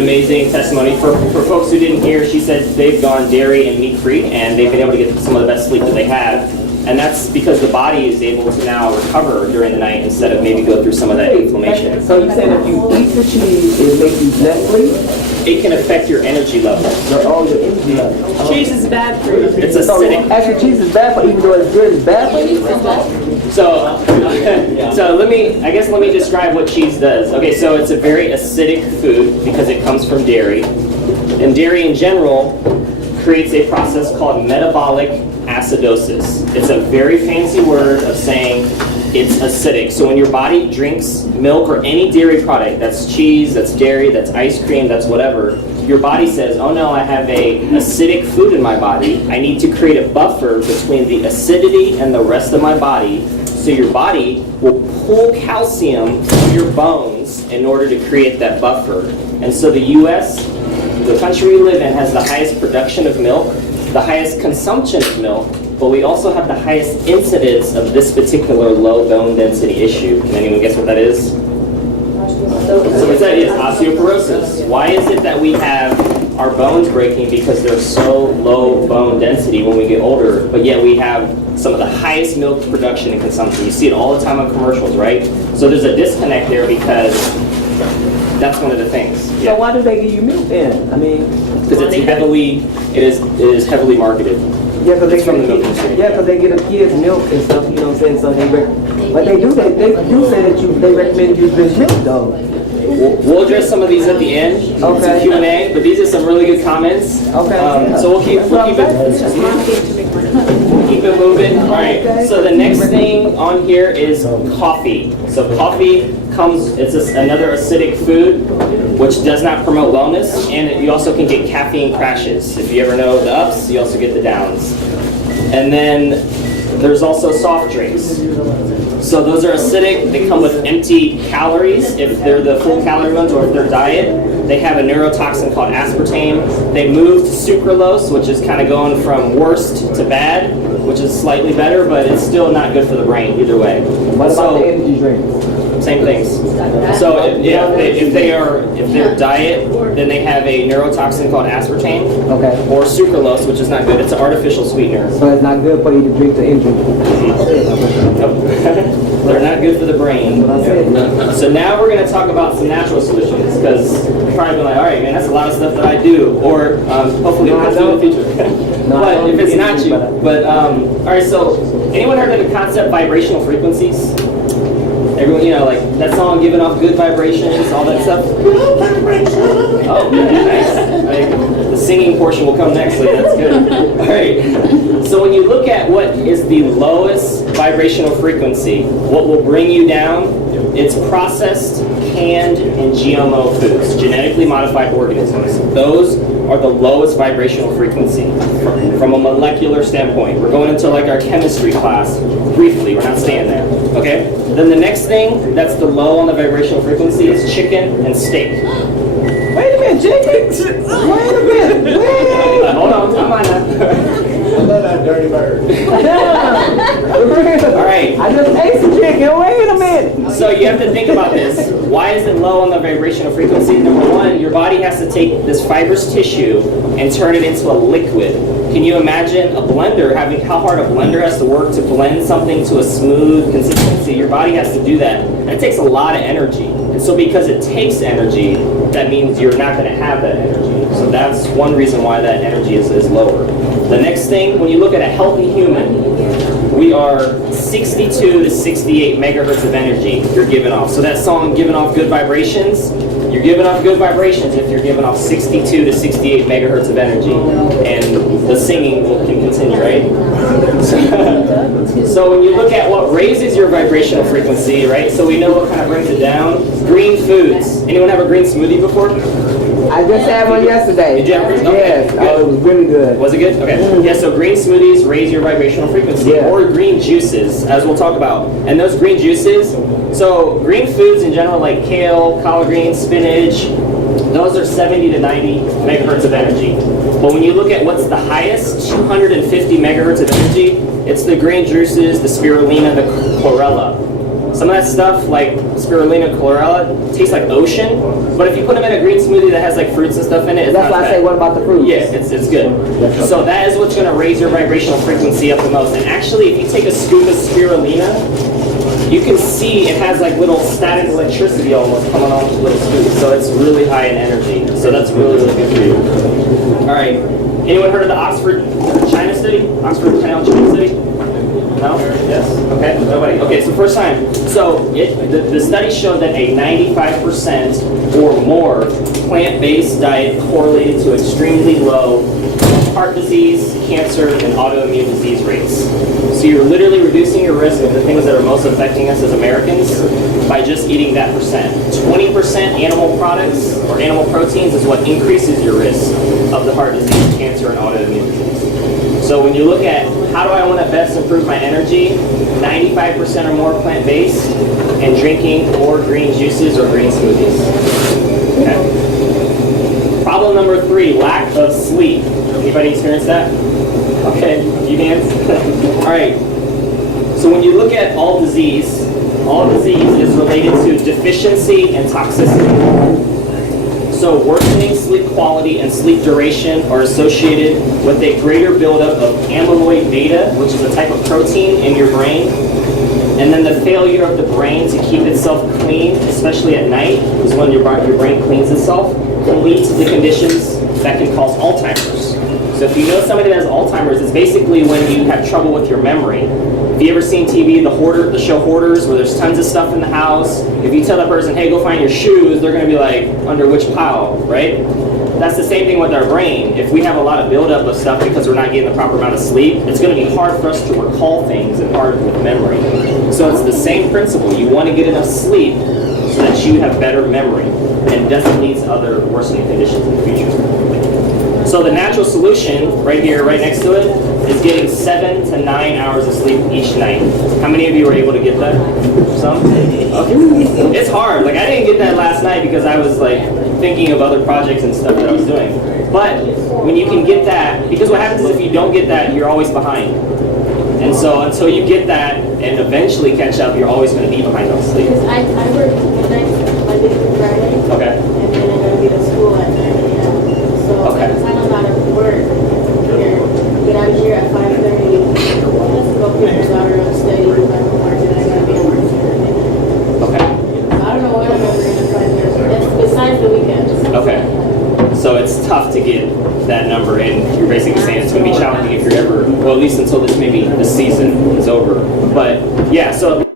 amazing testimony. For folks who didn't hear, she said they've gone dairy and meat free, and they've been able to get some of the best sleep that they have. And that's because the body is able to now recover during the night instead of maybe go through some of that inflammation. So you said if you eat the cheese, it makes you less sleep? It can affect your energy levels. All your energy levels. Cheese is bad for you. It's acidic. Actually, cheese is bad for you, even though it's good, it's bad for you? So let me describe what cheese does. Okay, so it's a very acidic food because it comes from dairy. And dairy in general creates a process called metabolic acidosis. It's a very fancy word of saying it's acidic. So when your body drinks milk or any dairy product, that's cheese, that's dairy, that's ice cream, that's whatever, your body says, oh no, I have a acidic food in my body. I need to create a buffer between the acidity and the rest of my body. So your body will pull calcium from your bones in order to create that buffer. And so the U.S., the country we live in, has the highest production of milk, the highest consumption of milk, but we also have the highest incidence of this particular low bone density issue. Can anyone guess what that is? So what that is osteoporosis. Why is it that we have our bones breaking? Because they're so low bone density when we get older, but yet we have some of the highest milk production and consumption. You see it all the time on commercials, right? So there's a disconnect there because that's one of the things. So why do they give you milk then? I mean, because it is heavily marketed. Yeah, because It's from the milk industry. they get the kids milk and stuff. You know what I'm saying? So but they do say that they recommend you drink milk though. We'll address some of these at the end. Okay. Some Q&A, but these are some really good comments. Okay. So we'll keep it moving. All right. So the next thing on here is coffee. So coffee it's another acidic food, which does not promote wellness, and you also can get caffeine crashes. If you ever know the ups, you also get the downs. And then there's also soft drinks. So those are acidic. They come with empty calories if they're the full calorie ones, or if they're diet. They have a neurotoxin called aspartame. They move to sucralose, which is kind of going from worst to bad, which is slightly better, but it's still not good for the brain either way. What about the energy drinks? Same things. So if they're diet, then they have a neurotoxin called aspartame, or sucralose, which is not good. It's an artificial sweetener. So it's not good for you to drink the energy. Nope. They're not good for the brain. So now we're going to talk about some natural solutions, because you're probably been like, all right, man, that's a lot of stuff that I do, or hopefully in the future. But if it's not you, all right. So anyone heard of the concept vibrational frequencies? Everyone, like that song, giving off good vibrations, all that stuff. Oh, nice. The singing portion will come next, so that's good. All right. So when you look at what is the lowest vibrational frequency, what will bring you down, it's processed, canned, and GMO foods, genetically modified organisms. Those are the lowest vibrational frequency from a molecular standpoint. We're going into like our chemistry class briefly. We're not staying there. Okay? Then the next thing that's the low on the vibrational frequency is chicken and steak. Wait a minute, chicken? Wait a minute. Hold on, come on now. I love that dirty bird. All right. I just ate some chicken. Wait a minute. So you have to think about this. Why is it low on the vibrational frequency? Number one, your body has to take this fibrous tissue and turn it into a liquid. Can you imagine a blender how hard a blender has to work to blend something to a smooth consistency? Your body has to do that. And it takes a lot of energy. And so because it takes energy, that means you're not going to have that energy. So that's one reason why that energy is lower. The next thing, when you look at a healthy human, we are 62 to 68 megahertz of energy you're giving off. So that song, giving off good vibrations, you're giving off good vibrations if you're giving off 62 to 68 megahertz of energy. And the singing can continue, right? So when you look at what raises your vibrational frequency, right? So we know what kind of brings it down. Green foods. Anyone have a green smoothie before? I just had one yesterday. Did you have green? Okay, Yes, it was really good. Was it good? Okay. Yeah, so green smoothies raise your vibrational frequency, or green juices, as we'll talk about. And those green juices, so green foods in general, like kale, collard greens, spinach, those are 70 to 90 megahertz of energy. But when you look at what's the highest, 250 megahertz of energy, it's the green juices, the spirulina, the chlorella. Some of that stuff, like spirulina chlorella, tastes like ocean. But if you put them in a green smoothie that has like fruits and stuff in it, it's That's not why I bad. say, what about the fruit? Yeah, it's good. So that is what's going to raise your vibrational frequency up the most. And actually, if you take a scoop of spirulina, you can see it has like little static electricity almost coming off the little scoops. So it's really high in energy. So that's really, really good for you. All right. Anyone heard of the Oxford China study? Oxford China study? No? Yes? Okay. Nobody. Okay, so first time. So the study showed that a 95% or more plant-based diet correlated to extremely low heart disease, cancer, and autoimmune disease rates. So you're literally reducing your risk of the things that are most affecting us as Americans by just eating that percent. 20% animal products or animal proteins is what increases your risk of the heart disease, cancer, and autoimmune disease. So when you look at how do I want to best improve my energy, 95% or more plant-based, and drinking more green juices or green smoothies. Okay. Problem number 3, lack of sleep. Anybody experience that? Okay, a few hands. All right. So when you look at all disease is related to deficiency and toxicity. So worsening sleep quality and sleep duration are associated with a greater buildup of amyloid beta, which is a type of protein in your brain. And then the failure of the brain to keep itself clean, especially at night, is when your brain cleans itself, can lead to the conditions that can cause Alzheimer's. So if you know somebody that has Alzheimer's, it's basically when you have trouble with your memory. Have you ever seen TV, the show Hoarders, where there's tons of stuff in the house? If you tell that person, hey, go find your shoes, they're going to be like, under which pile, right? That's the same thing with our brain. If we have a lot of buildup of stuff because we're not getting the proper amount of sleep, it's going to be hard for us to recall things and hard with memory. So it's the same principle. You want to get enough sleep so that you have better memory and doesn't lead to other worsening conditions in the future. So the natural solution, right here, right next to it, is getting 7 to 9 hours of sleep each night. How many of you were able to get that? Some? Okay. It's hard. Like, I didn't get that last night because I was like thinking of other projects and stuff that I was doing. But when you can get that, because what happens is if you don't get that, you're always behind. And so until you get that and eventually catch up, you're always going to be behind on sleep. Because I work midnight, Monday through Friday. Okay. And then I'm going to be to school at 9 a.m. So Okay. by the time I'm out of work here, get out of here at 5:30, let's go pick my daughter up, study, do my homework, and I got to be at work here. Okay. So I don't know when I'm ever going to find her. Besides the weekends. Okay. So it's tough to get that number, and you're basically saying it's going to be challenging if you're ever, well, at least until this season is over. But yeah, so